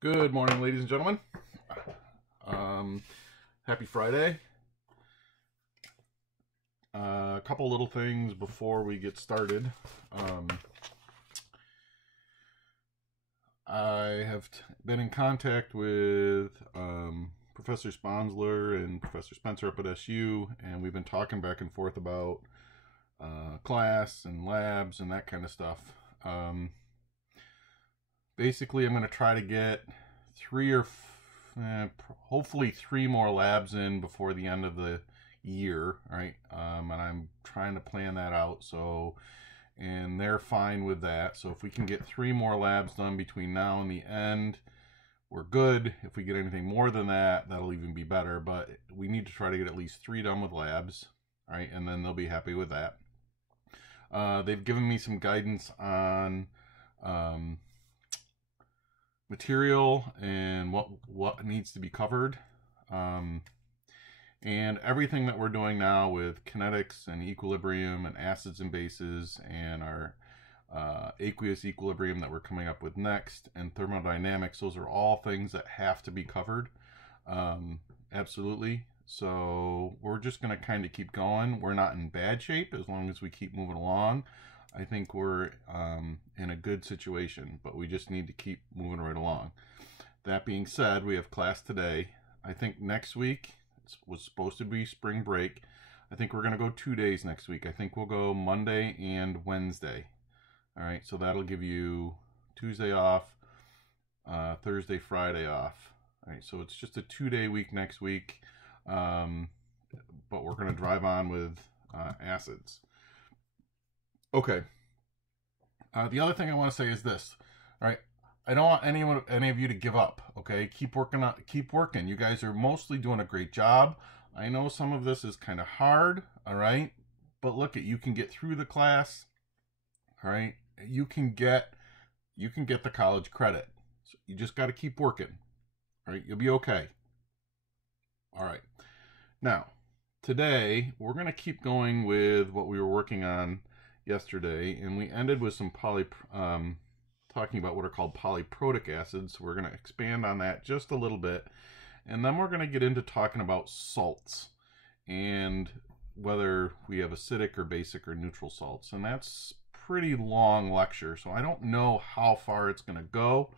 Good morning, ladies and gentlemen. Happy Friday. A couple little things before we get started. I have been in contact with Professor Sponsler and Professor Spencer up at SU, and we've been talking back and forth about class and labs and that kind of stuff. Basically, I'm going to try to get hopefully three more labs in before the end of the year, right? And I'm trying to plan that out. And they're fine with that. So if we can get three more labs done between now and the end, we're good. If we get anything more than that, that'll even be better. But we need to try to get at least 3 done with labs, right? And then they'll be happy with that. They've given me some guidance on material and what needs to be covered, and everything that we're doing now with kinetics and equilibrium and acids and bases and our aqueous equilibrium that we're coming up with next, and thermodynamics, those are all things that have to be covered. Absolutely. So we're just going to kind of keep going. We're not in bad shape as long as we keep moving along. I think we're in a good situation, but we just need to keep moving right along. That being said, we have class today. I think next week was supposed to be spring break. I think we're going to go 2 days next week. I think we'll go Monday and Wednesday. All right, so that'll give you Tuesday off, Thursday, Friday off. All right, so it's just a 2-day week next week, but we're going to drive on with acids. Okay. The other thing I want to say is this. All right. I don't want any of you to give up. Okay. Keep working. You guys are mostly doing a great job. I know some of this is kind of hard. All right. But look, you can get through the class. All right. You can get the college credit. So you just got to keep working. All right. You'll be okay. All right. Now, today we're going to keep going with what we were working on yesterday, and we ended with some talking about what are called polyprotic acids. So we're going to expand on that just a little bit, and then we're going to get into talking about salts and whether we have acidic or basic or neutral salts. And that's pretty long lecture, so I don't know how far it's going to go.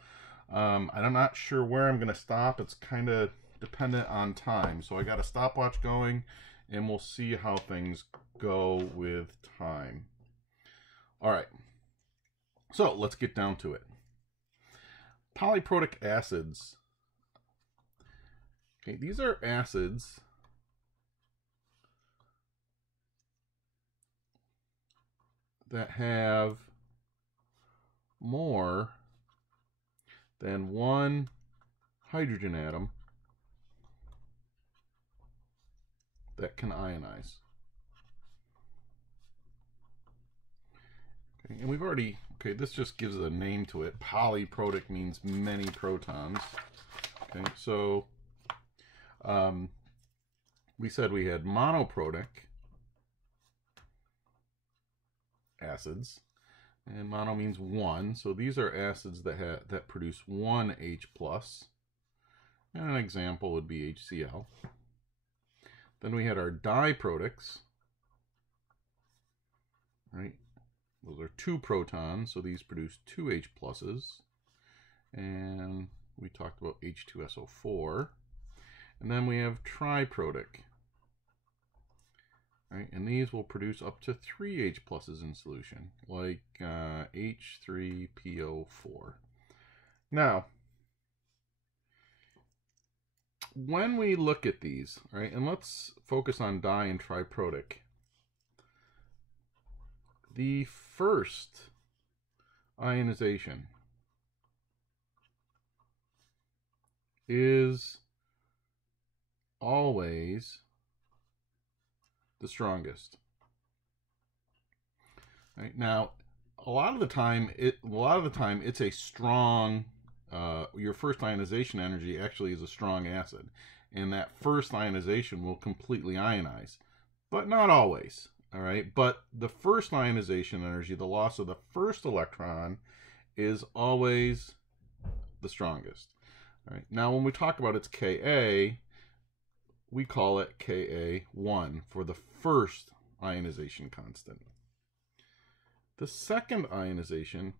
I'm not sure where I'm going to stop. It's kind of dependent on time, so I got a stopwatch going, and we'll see how things go with time. All right, so let's get down to it. Polyprotic acids. Okay, these are acids that have more than one hydrogen atom that can ionize. And we've already, this just gives a name to it. Polyprotic means many protons. Okay, so we said we had monoprotic acids, and mono means one. So these are acids that produce one H+, and an example would be HCl. Then we had our diprotics, right? Those are 2 protons, so these produce 2 H+, and we talked about H2SO4. And then we have triprotic, right? And these will produce up to 3 H+ in solution, like H3PO4. Now, when we look at these, right, and let's focus on di and triprotic. The first ionization is always the strongest. Right? Now, a lot of the time it's a strong. Your first ionization energy actually is a strong acid, and that first ionization will completely ionize, but not always. All right, but the first ionization energy, the loss of the first electron, is always the strongest. All right. Now, when we talk about its Ka, we call it Ka1 for the first ionization constant. The second ionization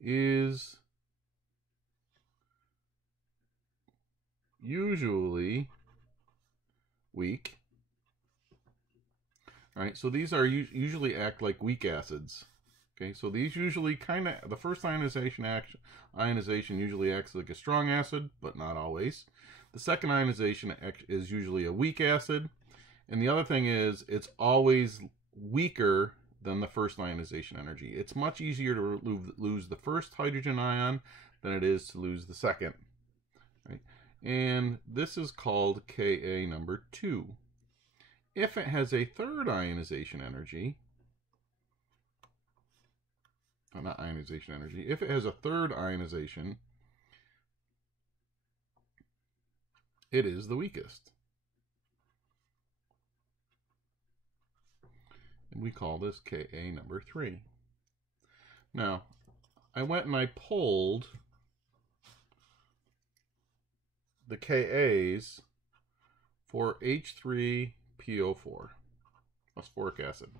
is usually weak. All right, so these are usually act like weak acids. Okay, so these usually the first ionization usually acts like a strong acid, but not always. The second ionization is usually a weak acid. And the other thing is, it's always weaker than the first ionization energy. It's much easier to lose the first hydrogen ion than it is to lose the second. Right? And this is called Ka number 2. If it has a third ionization energy, not ionization energy, if it has a third ionization, it is the weakest. And we call this Ka number 3. Now, I went and I pulled the Kas for H3PO4, phosphoric acid.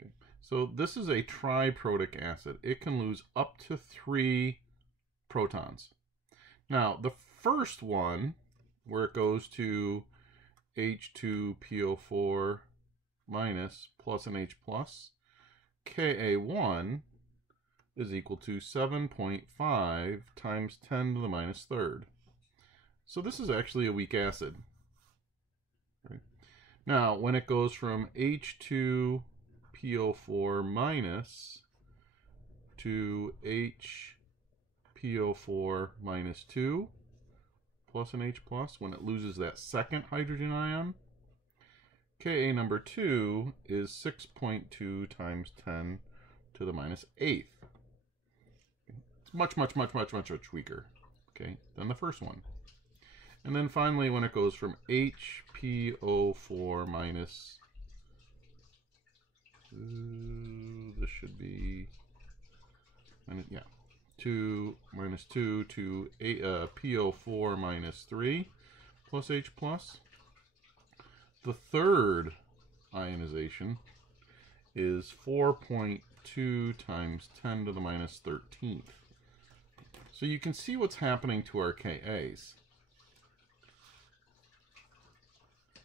Okay. So this is a triprotic acid. It can lose up to 3 protons. Now, the first one, where it goes to H2PO4 minus plus an H plus, Ka1 is equal to 7.5 times 10 to the minus third. So this is actually a weak acid. Right? Now, when it goes from H2PO4 minus to HPO4 minus 2 plus an H plus, when it loses that second hydrogen ion, Ka number 2 is 6.2 times 10 to the minus 8th. It's much weaker, okay, than the first one. And then finally, when it goes from HPO4 minus, this should be, yeah, 2 minus 2 to PO4 minus 3 plus H plus. The third ionization is 4.2 times 10 to the minus 13th. So you can see what's happening to our Kas.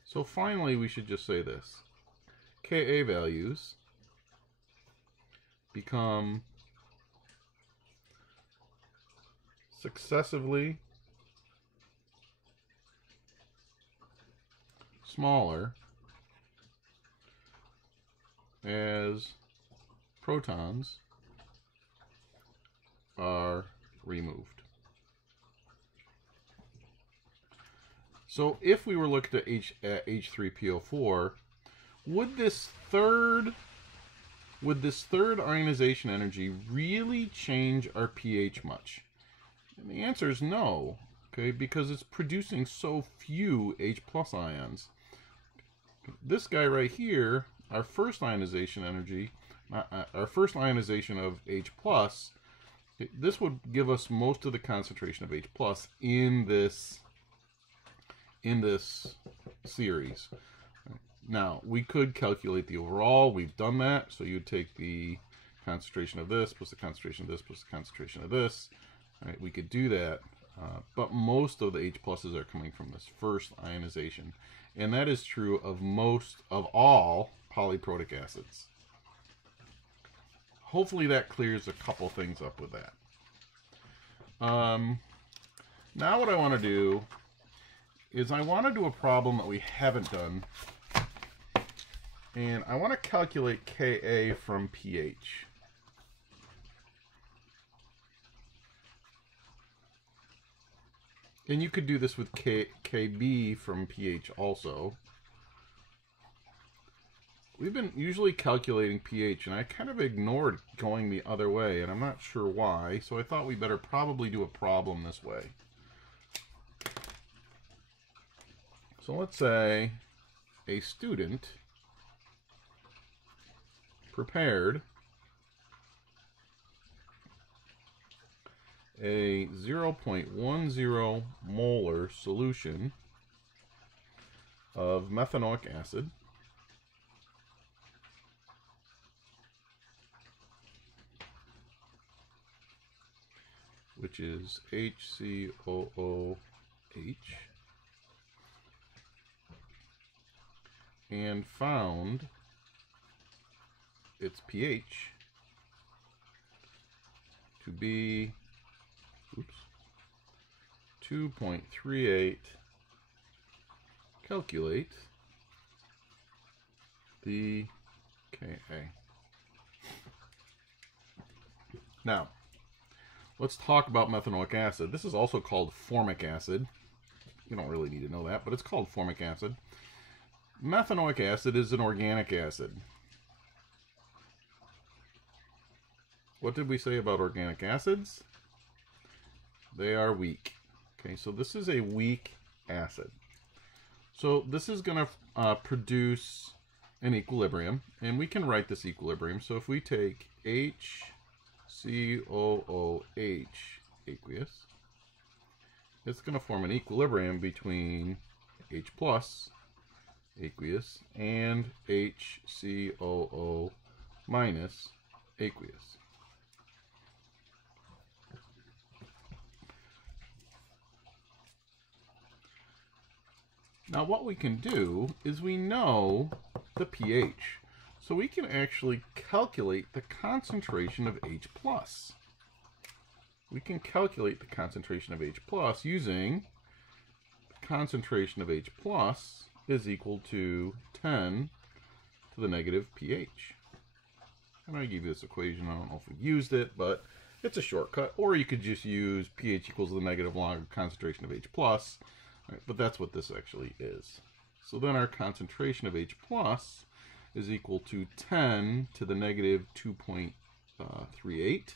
So finally, we should just say this. Ka values become successively smaller as protons are removed. So if we were looking at H3PO4, would this third ionization energy really change our pH much? And the answer is no, okay, because it's producing so few H plus ions. This guy right here, our first ionization energy, our first ionization of H plus, this would give us most of the concentration of H plus in this series. Now, we could calculate the overall. We've done that. So you'd take the concentration of this plus the concentration of this plus the concentration of this. All right, we could do that. But most of the H pluses are coming from this first ionization. And that is true of all polyprotic acids. Hopefully that clears a couple things up with that. Now what I want to do is I want to do a problem that we haven't done. And I want to calculate Ka from pH. And you could do this with Kb from pH also. We've been usually calculating pH, and I kind of ignored going the other way, and I'm not sure why, so I thought we better probably do a problem this way. So let's say a student prepared a 0.10 molar solution of methanoic acid, which is HCOOH, and found its pH to be 2.38. Calculate the Ka. Now, let's talk about methanoic acid. This is also called formic acid. You don't really need to know that, but it's called formic acid. Methanoic acid is an organic acid. What did we say about organic acids? They are weak. Okay, so this is a weak acid. So this is going to produce an equilibrium, and we can write this equilibrium. So if we take HCOOH aqueous, it's going to form an equilibrium between H plus aqueous and HCOO minus aqueous. Now what we can do is we know the pH, so we can actually calculate the concentration of H plus. We can calculate the concentration of H plus using concentration of H plus is equal to 10 to the negative pH. And I give you this equation. I don't know if we used it, but it's a shortcut. Or you could just use pH equals the negative log of concentration of H plus. Right, but that's what this actually is. So then our concentration of H plus is equal to 10 to the negative 2.38.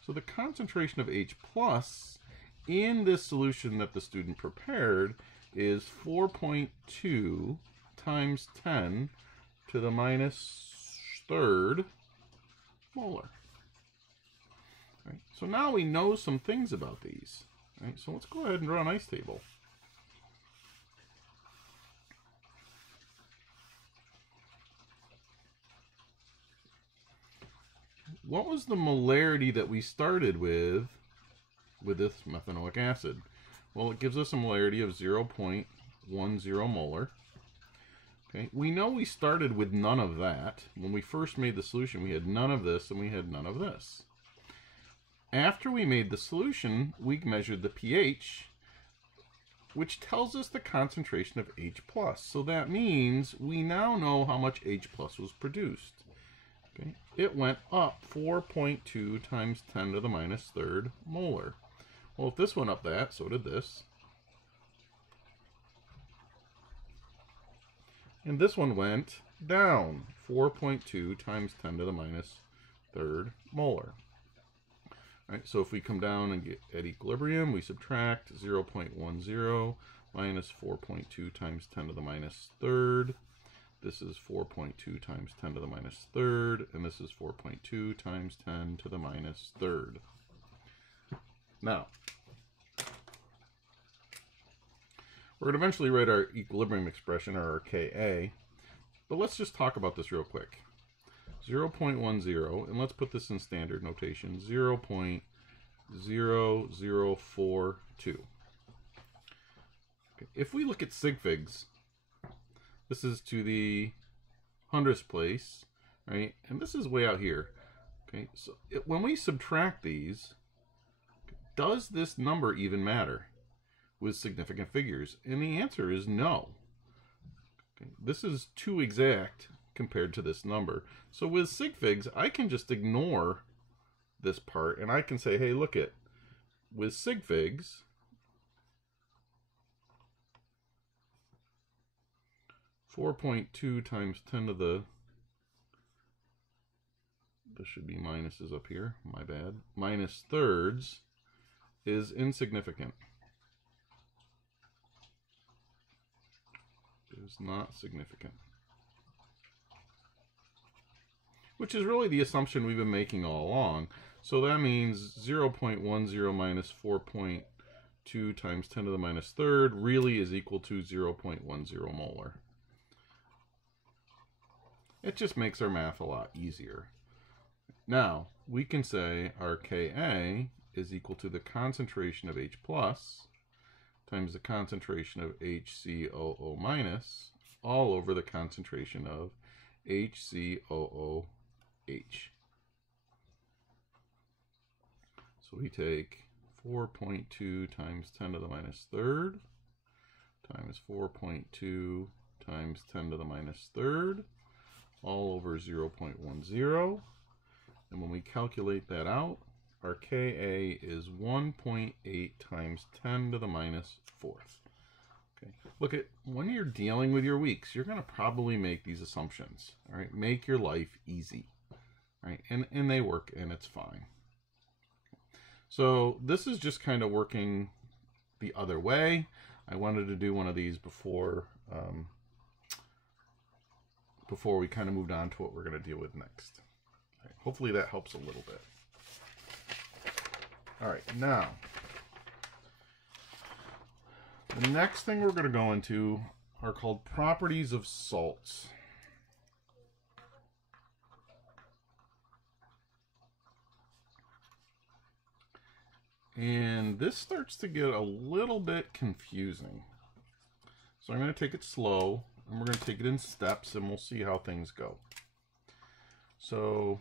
So the concentration of H plus in this solution that the student prepared is 4.2 times 10 to the minus third molar. Right, so now we know some things about these. Right, so let's go ahead and draw an ice table. What was the molarity that we started with this methanoic acid? Well, it gives us a molarity of 0.10 molar. Okay, we know we started with none of that. When we first made the solution, we had none of this and we had none of this. After we made the solution, we measured the pH, which tells us the concentration of H plus. So that means we now know how much H plus was produced. Okay, it went up 4.2 times 10 to the minus third molar. Well, if this went up that, so did this. And this one went down 4.2 times 10 to the minus third molar. All right, so if we come down and get at equilibrium, we subtract 0.10 minus 4.2 times 10 to the minus third. This is 4.2 times 10 to the minus third, and this is 4.2 times 10 to the minus third. Now, we're going to eventually write our equilibrium expression, or our Ka, but let's just talk about this real quick. 0.10, and let's put this in standard notation, 0.0042. Okay, if we look at sig figs, this is to the 100th place, right? And this is way out here. Okay, so when we subtract these, does this number even matter with significant figures? And the answer is no. Okay, this is too exact compared to this number. So with sig figs, I can just ignore this part and I can say, hey, look at, with sig figs, (4.2 times 10 to the, this should be minuses up here, my bad, minus thirds is insignificant. It is not significant. Which is really the assumption we've been making all along. So that means 0.10 minus 4.2 times 10 to the minus third really is equal to 0.10 molar. It just makes our math a lot easier. Now, we can say our Ka is equal to the concentration of H plus times the concentration of HCOO minus all over the concentration of HCOOH. So we take 4.2 times 10 to the minus third times 4.2 times 10 to the minus third all over 0.10. And when we calculate that out, our Ka is 1.8 times 10 to the minus fourth. Okay. Look, when you're dealing with your weeks, you're going to probably make these assumptions. All right, make your life easy. All right, and they work, and it's fine. So this is just kind of working the other way. I wanted to do one of these before we kind of moved on to what we're going to deal with next. All right, hopefully that helps a little bit. All right, now, the next thing we're going to go into are called properties of salts. And this starts to get a little bit confusing. So I'm going to take it slow, and we're going to take it in steps, and we'll see how things go. So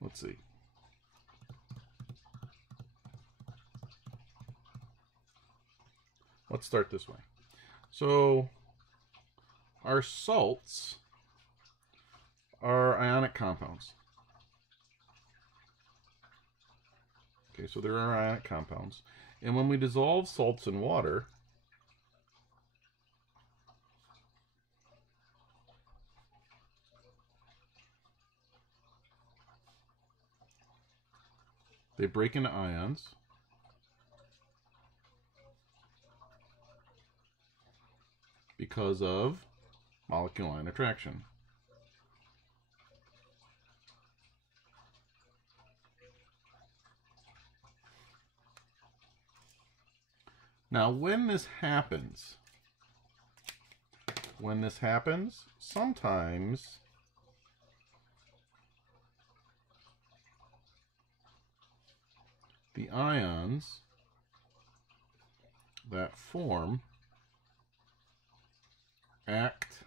let's see. Let's start this way. So our salts are ionic compounds. Okay, so there are ionic compounds. And when we dissolve salts in water, they break into ions because of molecule ion attraction. Now, when this happens, sometimes the ions that form act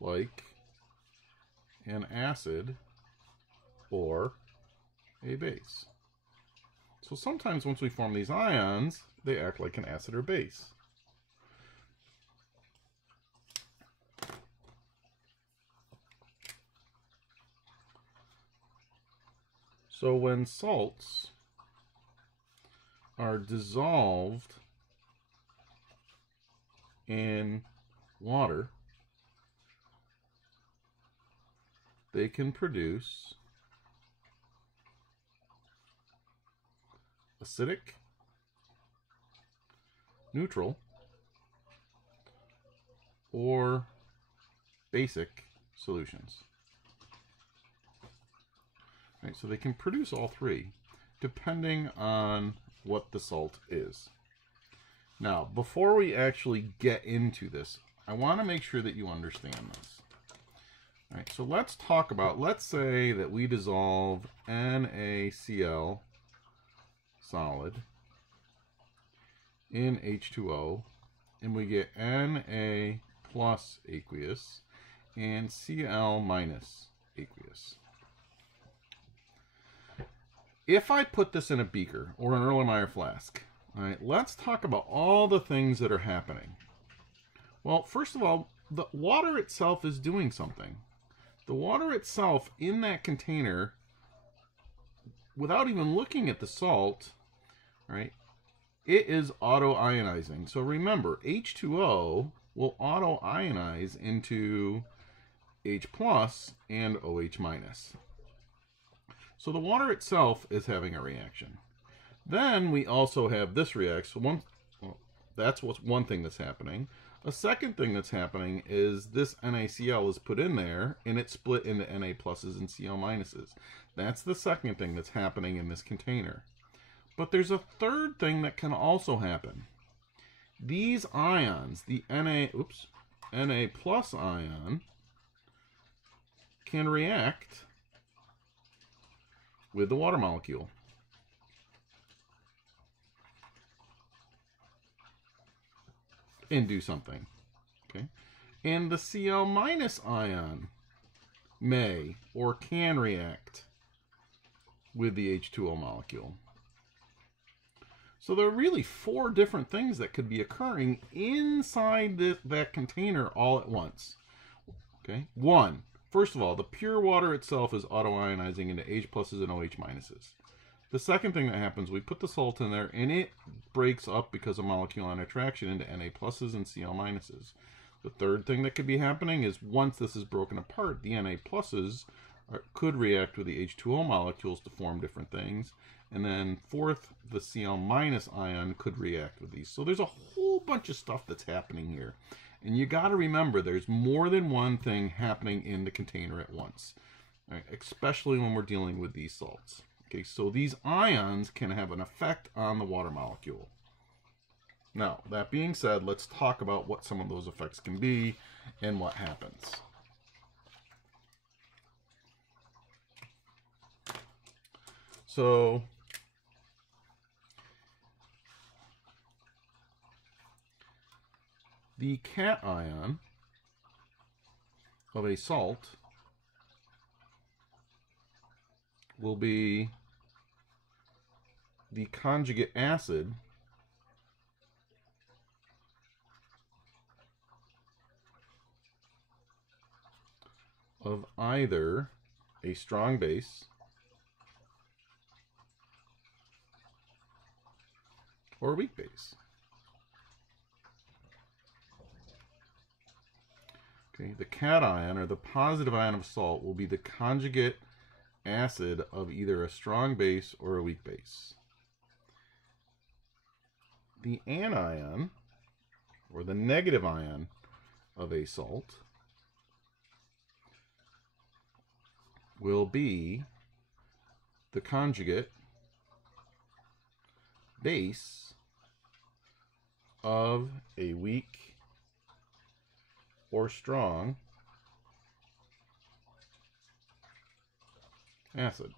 like an acid or a base. So sometimes once we form these ions, they act like an acid or base. So when salts are dissolved in water, they can produce acidic, neutral, or basic solutions. Right, so they can produce all three depending on what the salt is. Now, before we actually get into this, I want to make sure that you understand this. All right, so let's talk about, let's say that we dissolve NaCl solid in H2O, and we get Na plus aqueous and Cl minus aqueous. If I put this in a beaker or an Erlenmeyer flask, all right, let's talk about all the things that are happening. Well, first of all, the water itself is doing something. The water itself in that container, without even looking at the salt, right, it is auto-ionizing. So remember, H2O will auto-ionize into H plus and OH minus. So the water itself is having a reaction. Then we also have this reaction. that's what's one thing that's happening. A second thing that's happening is this NaCl is put in there and it's split into Na pluses and Cl minuses. That's the second thing that's happening in this container. But there's a third thing that can also happen. These ions, the Na plus ion, can react with the water molecule. And do something. Okay? And the Cl minus ion may or can react with the H2O molecule. So there are really 4 different things that could be occurring inside that container all at once. Okay? 1, first of all, the pure water itself is autoionizing into H pluses and OH minuses. The second thing that happens, we put the salt in there and it breaks up because of molecular interaction into Na pluses and Cl minuses. The third thing that could be happening is once this is broken apart, the Na pluses could react with the H2O molecules to form different things. And then fourth, the Cl minus ion could react with these. So there's a whole bunch of stuff that's happening here. And you got to remember there's more than one thing happening in the container at once, right? Especially when we're dealing with these salts. Okay, so these ions can have an effect on the water molecule. Now, that being said, let's talk about what some of those effects can be and what happens. So, the cation of a salt will be the conjugate acid of either a strong base or a weak base. Okay, the cation, or the positive ion of salt, will be the conjugate acid of either a strong base or a weak base. The anion, or the negative ion of a salt, will be the conjugate base of a weak or strong acid.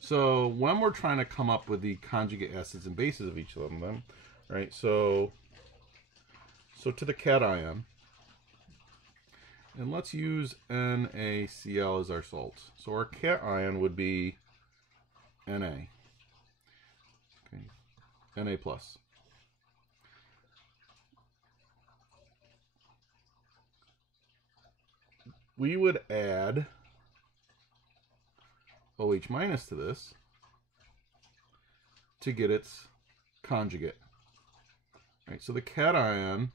So when we're trying to come up with the conjugate acids and bases of each of them, right? So to the cation, and let's use NaCl as our salt. So our cation would be Na. Okay, Na plus. We would add OH minus to this to get its conjugate. Right, so the cation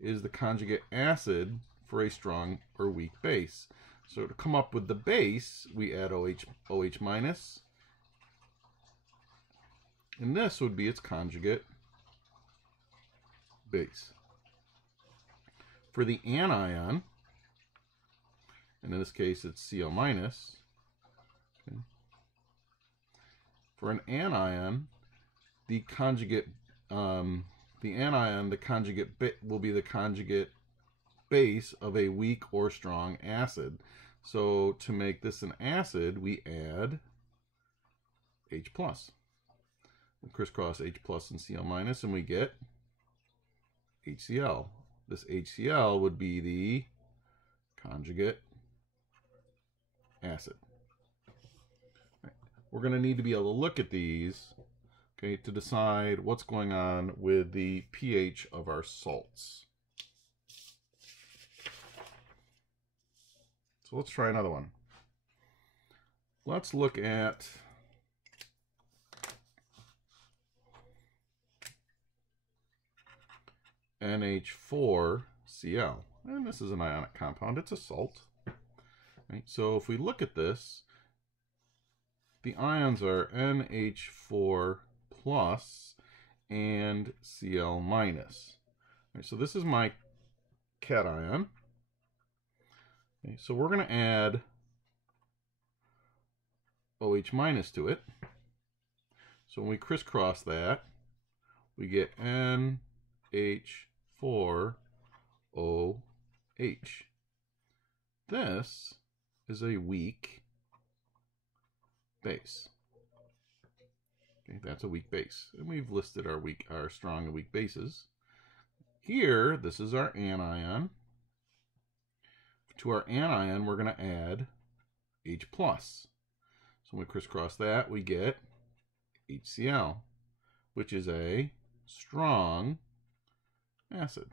is the conjugate acid for a strong or weak base. So to come up with the base, we add OH minus, and this would be its conjugate base. For the anion, and in this case it's Cl minus, okay. For an anion, the conjugate, the conjugate bit will be the conjugate base of a weak or strong acid. So to make this an acid, we add H plus. We crisscross H plus and Cl minus, and we get HCl. This HCl would be the conjugate acid. Right. We're going to need to be able to look at these, okay, to decide what's going on with the pH of our salts. So let's try another one. Let's look at NH4Cl. And this is an ionic compound. It's a salt. Right? So if we look at this, the ions are NH4 plus and Cl minus. All right, so this is my cation. Okay, so we're going to add OH minus to it. So when we crisscross that, we get NH4OH. This is a weak base. Okay, that's a weak base. And we've listed our strong and weak bases. Here, this is our anion. To our anion, we're going to add H+. So when we crisscross that, we get HCl, which is a strong acid.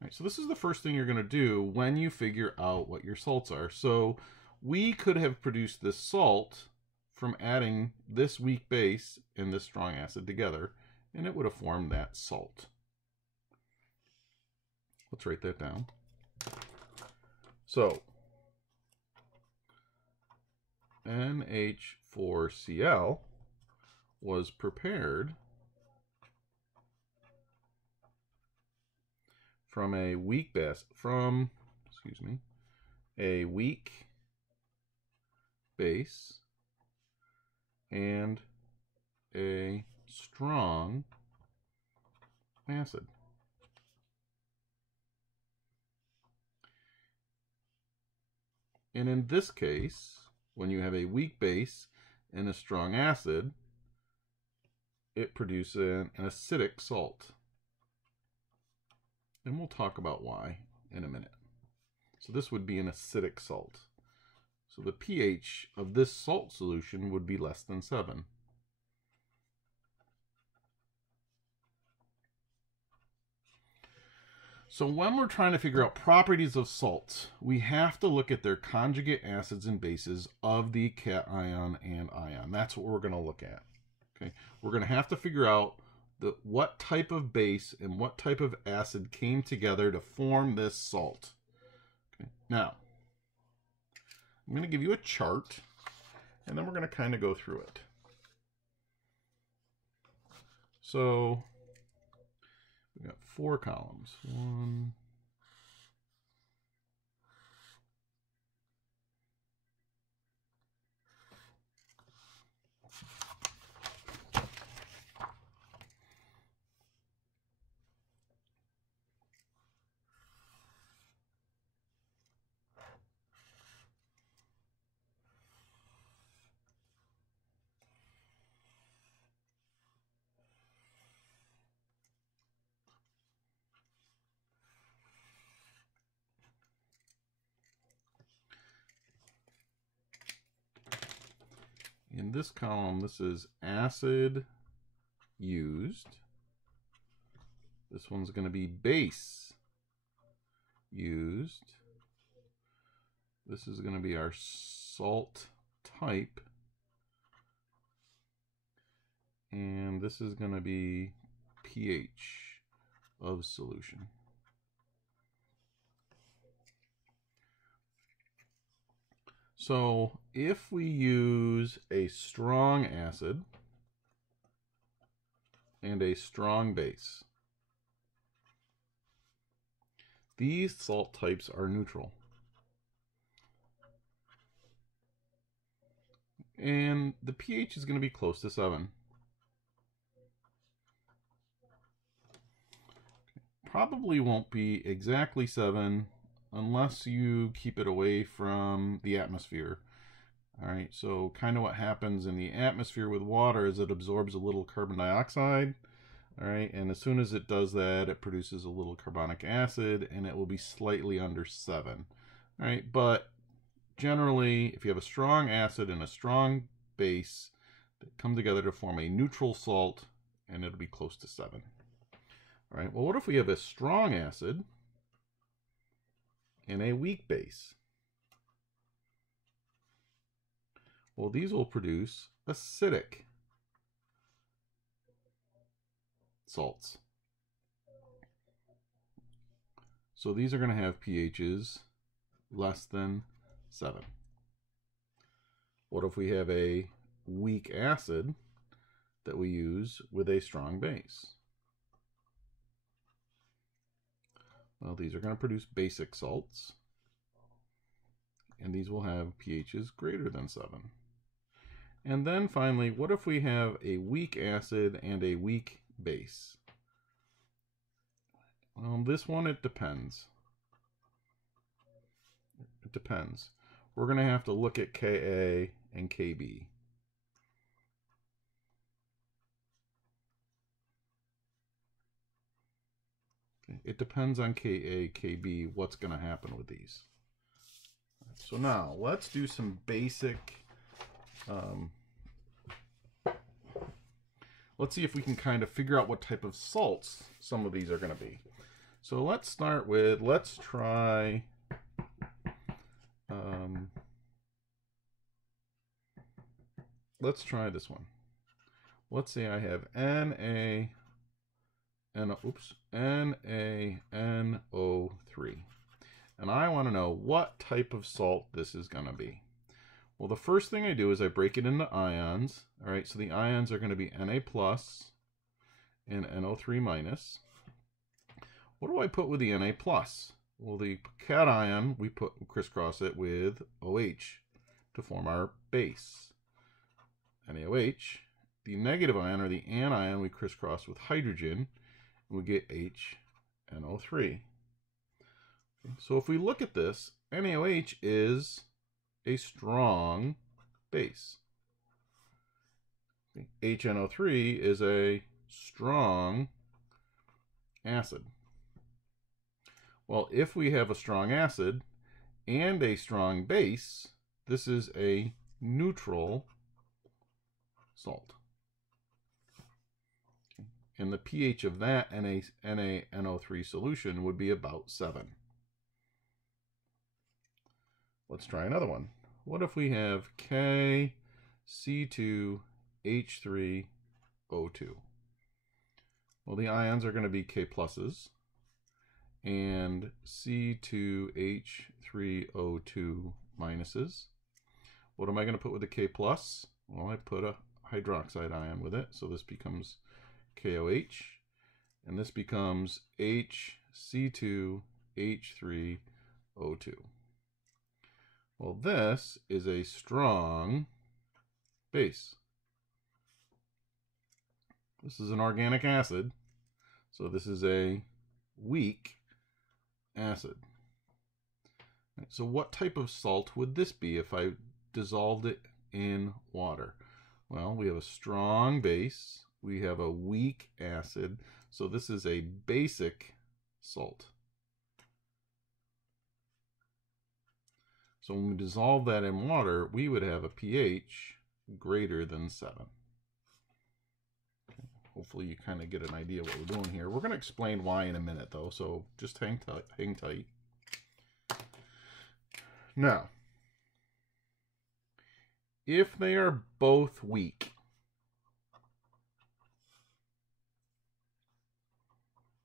All right, so this is the first thing you're going to do when you figure out what your salts are. So we could have produced this salt from adding this weak base and this strong acid together, and it would have formed that salt. Let's write that down. So NH4Cl was prepared from a weak base, a weak base and a strong acid. And in this case, when you have a weak base and a strong acid, it produces an acidic salt. And we'll talk about why in a minute. So this would be an acidic salt. So the pH of this salt solution would be less than 7. So when we're trying to figure out properties of salts, we have to look at their conjugate acids and bases of the cation and ion. That's what we're going to look at. Okay, we're going to have to figure out what type of base and what type of acid came together to form this salt. Okay, now I'm going to give you a chart, and then we're going to kind of go through it. So we got 4 columns. 1, in this column, this is acid used. This one's going to be base used. This is going to be our salt type. And this is going to be pH of solution. So if we use a strong acid and a strong base, these salt types are neutral. And the pH is going to be close to 7. Probably won't be exactly 7 unless you keep it away from the atmosphere. All right, so kind of what happens in the atmosphere with water is it absorbs a little carbon dioxide. All right, and as soon as it does that, it produces a little carbonic acid, and it will be slightly under 7. All right, but generally, if you have a strong acid and a strong base, they come together to form a neutral salt, and it'll be close to 7. All right, well, what if we have a strong acid and a weak base? Well, these will produce acidic salts. So these are going to have pHs less than 7. What if we have a weak acid that we use with a strong base? Well, these are going to produce basic salts, and these will have pHs greater than 7. And then finally, what if we have a weak acid and a weak base? Well, this one, it depends. It depends. We're going to have to look at Ka and Kb. It depends on Ka, Kb, what's going to happen with these. So now, let's do some basic... let's see if we can kind of figure out what type of salts some of these are going to be. So let's start with, let's try... let's try this one. Let's say I have NaNO3. And I want to know what type of salt this is going to be. Well, the first thing I do is I break it into ions. All right, so the ions are going to be Na plus and NO3 minus. What do I put with the Na plus? Well, the cation, we crisscross it with OH to form our base. NaOH. The negative ion, or the anion, we crisscross with hydrogen, and we get HNO3. So if we look at this, NaOH is a strong base. HNO3 is a strong acid. Well, if we have a strong acid and a strong base, this is a neutral salt. And the pH of that NaNO3 solution would be about 7. Let's try another one. What if we have KC2H3O2? Well, the ions are going to be K pluses, and C2H3O2 minuses. What am I going to put with the K plus? Well, I put a hydroxide ion with it, so this becomes KOH, and this becomes HC2H3O2. Well, this is a strong base. This is an organic acid, so this is a weak acid. So what type of salt would this be if I dissolved it in water? Well, we have a strong base, we have a weak acid, so this is a basic salt. So when we dissolve that in water, we would have a pH greater than 7. Okay. Hopefully you kind of get an idea what we're doing here. We're going to explain why in a minute, though, so just hang tight. Now, if they are both weak,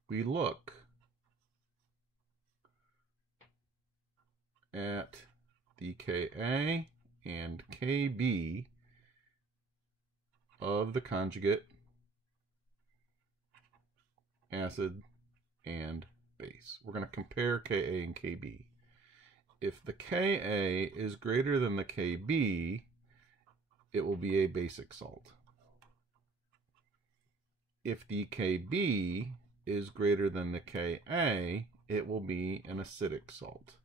we look at the Ka and Kb of the conjugate acid and base. We're going to compare Ka and Kb. If the Ka is greater than the Kb, it will be a basic salt. If the Kb is greater than the Ka, it will be an acidic salt.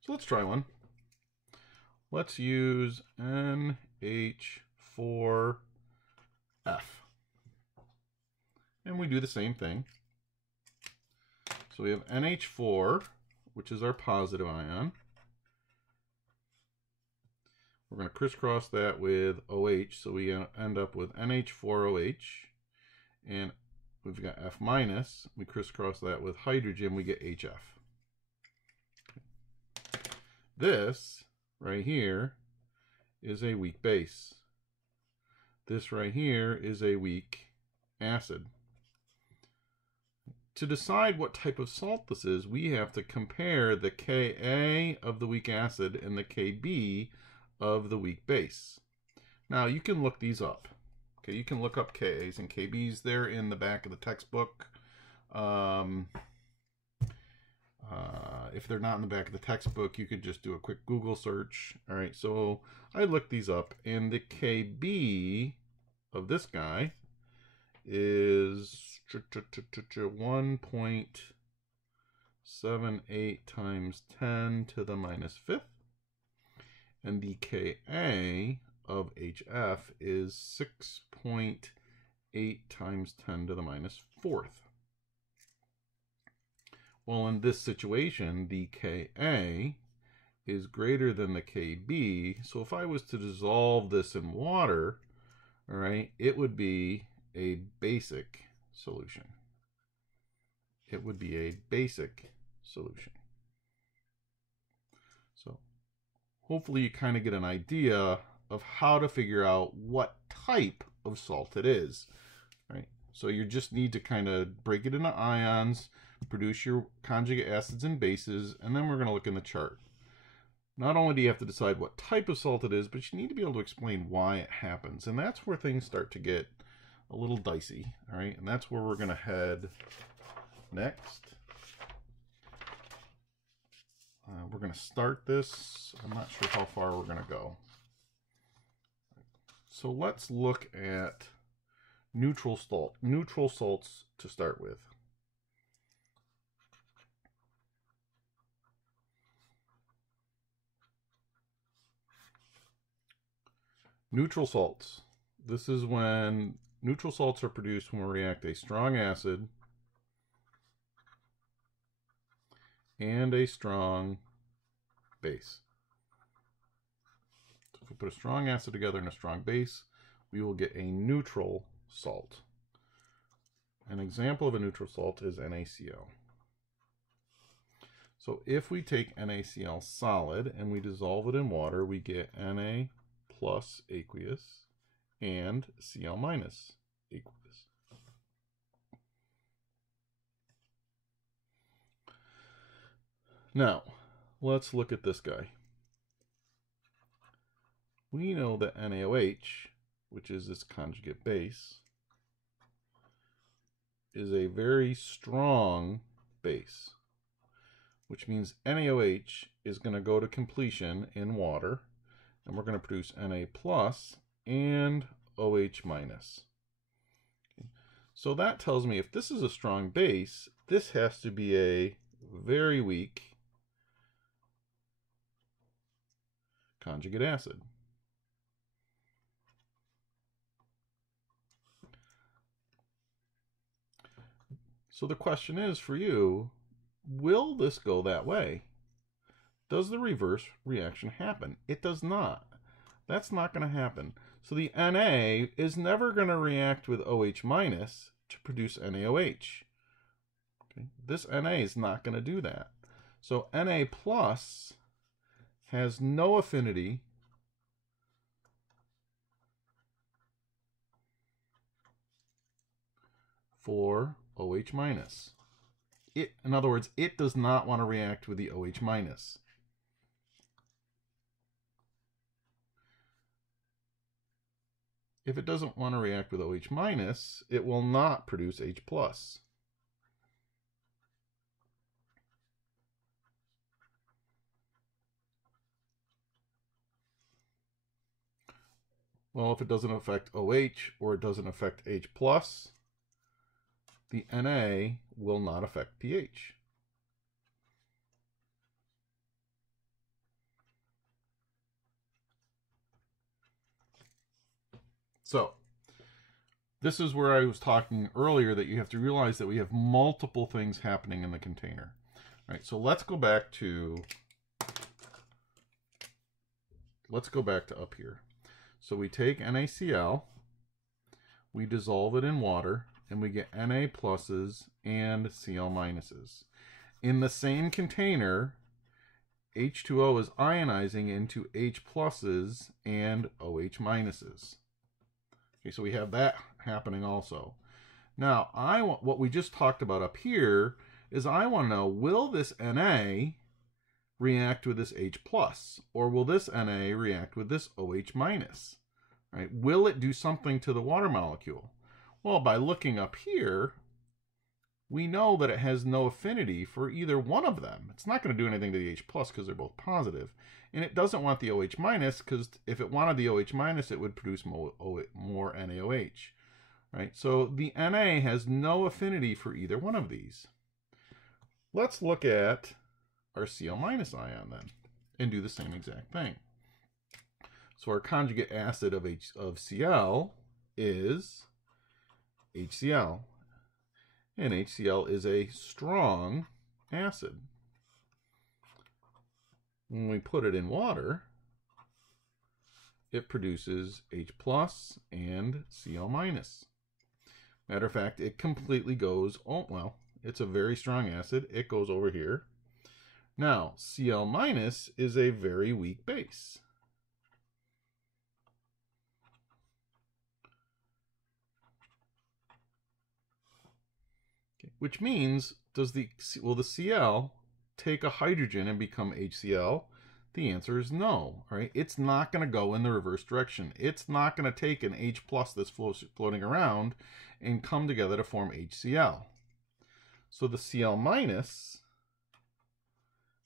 So let's try one. Let's use NH4F. And we do the same thing. So we have NH4, which is our positive ion. We're going to crisscross that with OH, so we end up with NH4OH. And we've got F minus. We crisscross that with hydrogen, we get HF. This right here is a weak base. This right here is a weak acid. to decide what type of salt this is, we have to compare the Ka of the weak acid and the Kb of the weak base. Now, you can look these up. Okay, you can look up Kas and Kbs. They're in the back of the textbook. If they're not in the back of the textbook, you could just do a quick Google search. All right, so I looked these up, and the Kb of this guy is 1.78 times 10 to the minus 5th. And the Ka of HF is 6.8 times 10 to the minus 4th. Well, in this situation, the Ka is greater than the Kb. So if I was to dissolve this in water, all right, it would be a basic solution. It would be a basic solution. So hopefully you kind of get an idea of how to figure out what type of salt it is, right? So you just need to kind of break it into ions, produce your conjugate acids and bases, and then we're going to look in the chart. Not only do you have to decide what type of salt it is, but you need to be able to explain why it happens. And that's where things start to get a little dicey, all right? And that's where we're going to head next. We're going to start this. I'm not sure how far we're going to go. So let's look at neutral salts to start with. Neutral salts. This is when neutral salts are produced when we react a strong acid and a strong base. So if we put a strong acid together and a strong base, we will get a neutral salt. An example of a neutral salt is NaCl. So if we take NaCl solid and we dissolve it in water, we get Na plus aqueous and Cl minus aqueous. Now, let's look at this guy. We know that NaOH, which is this conjugate base, is a very strong base, which means NaOH is going to go to completion in water, and we're going to produce Na plus and OH minus. Okay. So that tells me if this is a strong base, this has to be a very weak conjugate acid. So the question is for you, will this go that way? Does the reverse reaction happen? It does not. That's not going to happen. So the Na is never going to react with OH minus to produce NaOH. Okay? This Na is not going to do that. So Na plus has no affinity for OH minus. In other words, it does not want to react with the OH minus. If it doesn't want to react with OH minus, it will not produce H plus. Well, if it doesn't affect OH or it doesn't affect H plus, the Na will not affect pH. So, this is where I was talking earlier that you have to realize that we have multiple things happening in the container. All right, so let's go back to up here. So we take NaCl, we dissolve it in water, and we get Na pluses and Cl minuses. In the same container, H2O is ionizing into H pluses and OH minuses. Okay, so we have that happening also. Now, what we just talked about up here is I want to know, will this Na react with this H plus, or will this Na react with this OH minus? Right? Will it do something to the water molecule? Well, by looking up here, we know that it has no affinity for either one of them. It's not going to do anything to the H plus because they're both positive. And it doesn't want the OH minus because if it wanted the OH minus, it would produce more NaOH. Right? So the Na has no affinity for either one of these. Let's look at our Cl minus ion then and do the same exact thing. So our conjugate acid of Cl is HCl. And HCl is a strong acid. When we put it in water, it produces H plus and Cl minus. Matter of fact, it completely goes, oh, well, it's a very strong acid. It goes over here. Now, Cl minus is a very weak base. Okay, which means, will the Cl take a hydrogen and become HCl? The answer is no. All right, it's not going to go in the reverse direction. It's not going to take an H plus that's floating around and come together to form HCl. So the Cl minus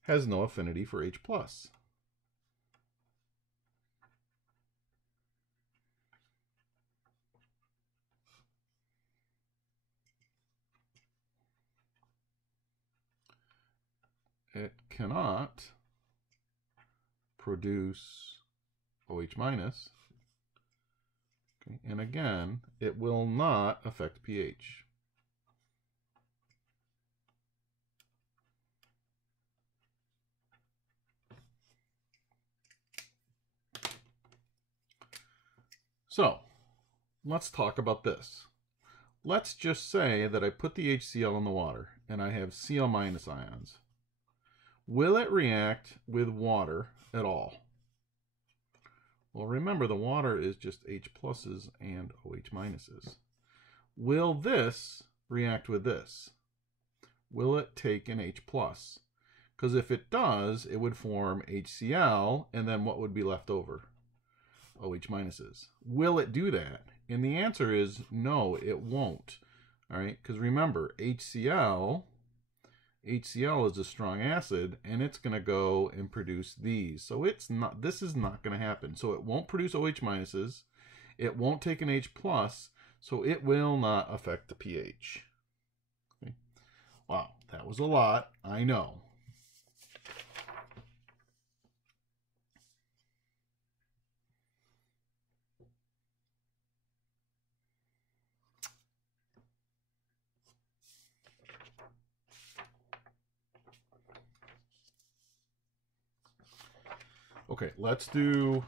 has no affinity for H plus. It cannot produce OH minus. Okay, and again, it will not affect pH. So, let's talk about this. Let's just say that I put the HCl in the water and I have Cl minus ions. Will it react with water at all? Well, remember, the water is just H pluses and OH minuses. Will this react with this? Will it take an H plus? Because if it does, it would form HCl, and then what would be left over? OH minuses. Will it do that? And the answer is no, it won't. All right, because remember, HCl is a strong acid, and it's going to go and produce these. So this is not going to happen. So it won't produce OH minuses. It won't take an H plus, so it will not affect the pH. Okay. Wow, that was a lot, I know. Okay, let's do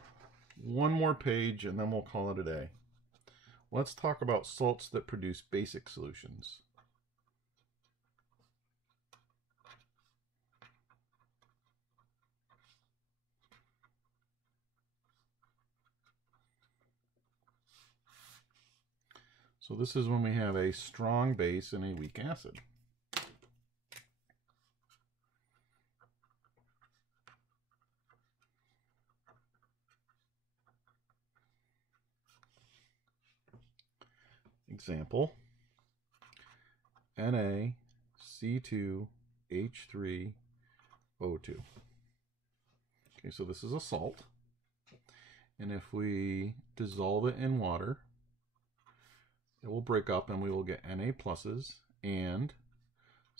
one more page and then we'll call it a day. Let's talk about salts that produce basic solutions. So this is when we have a strong base and a weak acid. Example, NaC2H3O2. Okay, so this is a salt. And if we dissolve it in water, it will break up and we will get Na pluses and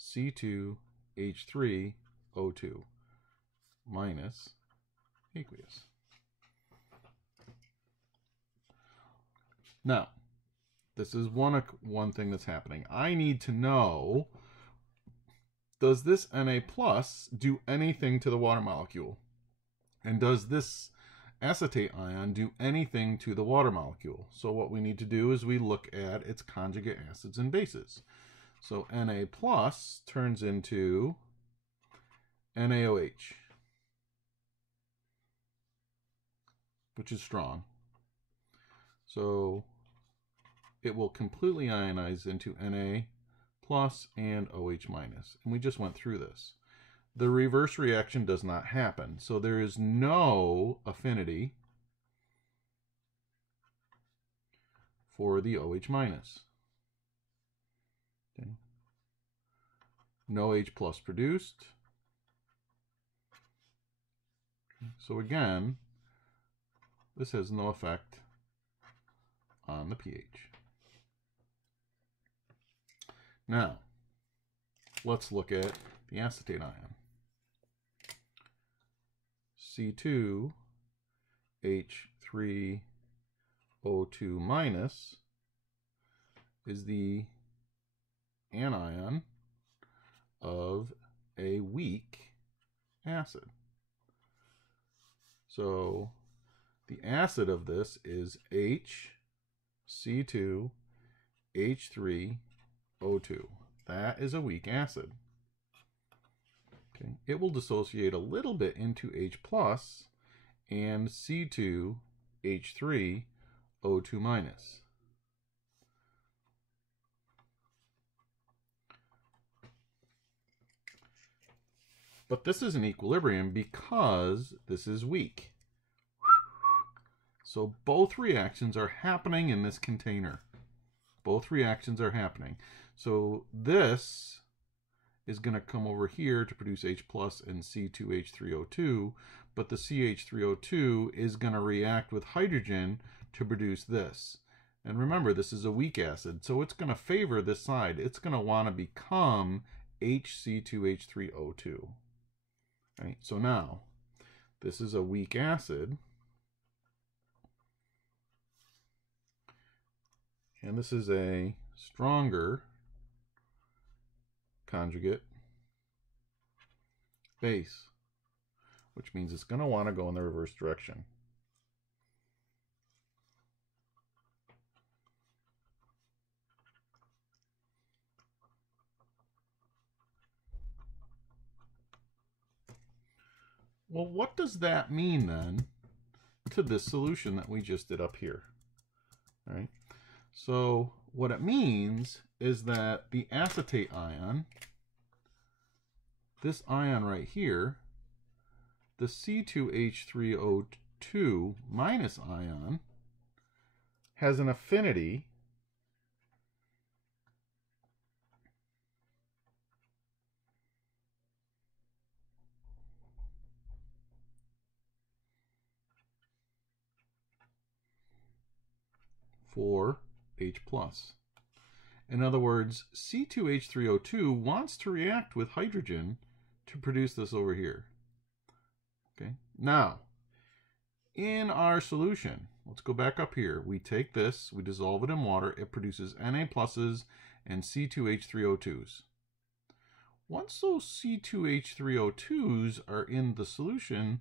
C2H3O2 minus aqueous. Now, this is one thing that's happening. I need to know, does this Na plus do anything to the water molecule? And does this acetate ion do anything to the water molecule? So what we need to do is we look at its conjugate acids and bases. So Na plus turns into NaOH, which is strong. So it will completely ionize into Na plus and OH minus. And we just went through this. The reverse reaction does not happen. So there is no affinity for the OH minus. Okay. No H plus produced. Okay. So again, this has no effect on the pH. Now, let's look at the acetate ion. C2H3O2 minus is the anion of a weak acid. So the acid of this is HC2H3O2. That is a weak acid. Okay. It will dissociate a little bit into H plus and C2H3O2 minus. But this is an equilibrium because this is weak. So both reactions are happening in this container. Both reactions are happening. So this is going to come over here to produce H plus and C2H3O2, but the CH3O2 is going to react with hydrogen to produce this. And remember, this is a weak acid, so it's going to favor this side. It's going to want to become HC2H3O2. Right? So now, this is a weak acid, and this is a stronger conjugate base, which means it's going to want to go in the reverse direction. Well, what does that mean then to this solution that we just did up here? All right. So what it means is that the acetate ion, this ion right here, the C2H3O2 minus ion, has an affinity for H plus. In other words, C2H3O2 wants to react with hydrogen to produce this over here. Okay. Now, in our solution, let's go back up here. We take this, we dissolve it in water. It produces Na pluses and C2H3O2s. Once those C2H3O2s are in the solution,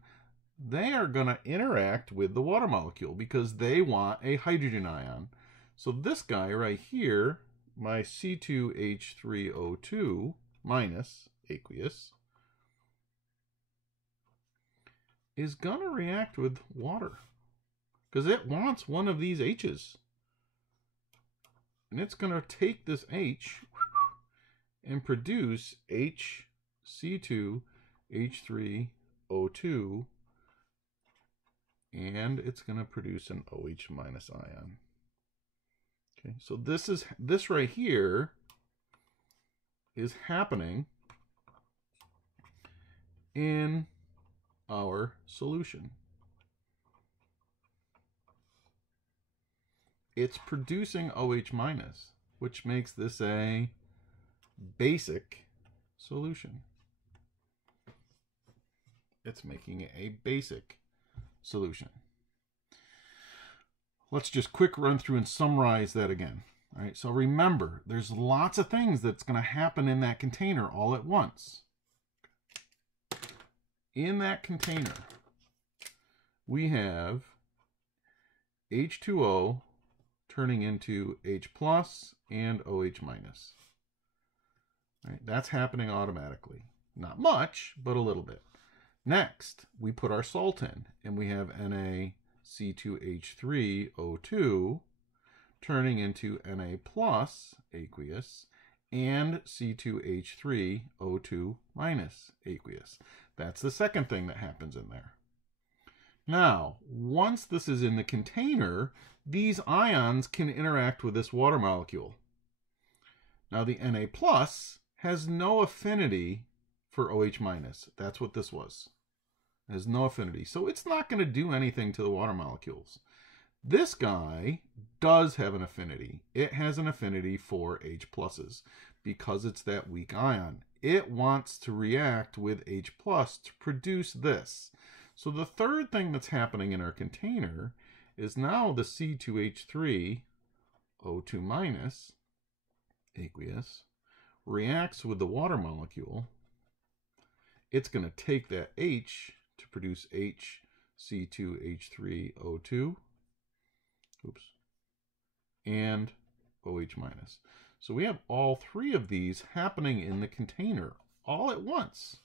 they are going to interact with the water molecule because they want a hydrogen ion. So this guy right here, my C2H3O2 minus aqueous, is going to react with water because it wants one of these H's. And it's going to take this H and produce HC2H3O2, and it's going to produce an OH minus ion. Okay, so this right here is happening in our solution. It's producing OH minus, which makes this a basic solution. It's making it a basic solution. Let's just quick run through and summarize that again. All right, so remember, there's lots of things that's going to happen in that container all at once. In that container, we have H2O turning into H plus and OH minus. All right, that's happening automatically. Not much, but a little bit. Next, we put our salt in, and we have NaC2H3O2 turning into Na plus aqueous and C2H3O2 minus aqueous. That's the second thing that happens in there. Now, once this is in the container, these ions can interact with this water molecule. Now, the Na plus has no affinity for OH minus. That's what this was. It has no affinity. So it's not going to do anything to the water molecules. This guy does have an affinity. It has an affinity for H pluses because it's that weak ion. It wants to react with H plus to produce this. So the third thing that's happening in our container is now the C2H3O2 minus aqueous reacts with the water molecule. It's going to take that H to produce HC2H3O2, and OH minus. So we have all three of these happening in the container all at once.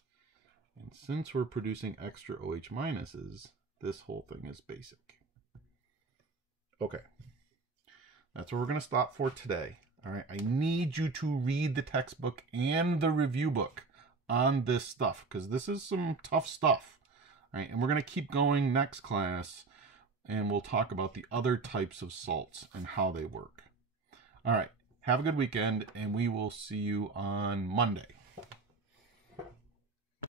And since we're producing extra OH minuses, this whole thing is basic. Okay, that's where we're going to stop for today. All right, I need you to read the textbook and the review book on this stuff because this is some tough stuff. All right, and we're going to keep going next class, and we'll talk about the other types of salts and how they work. All right, have a good weekend, and we will see you on Monday.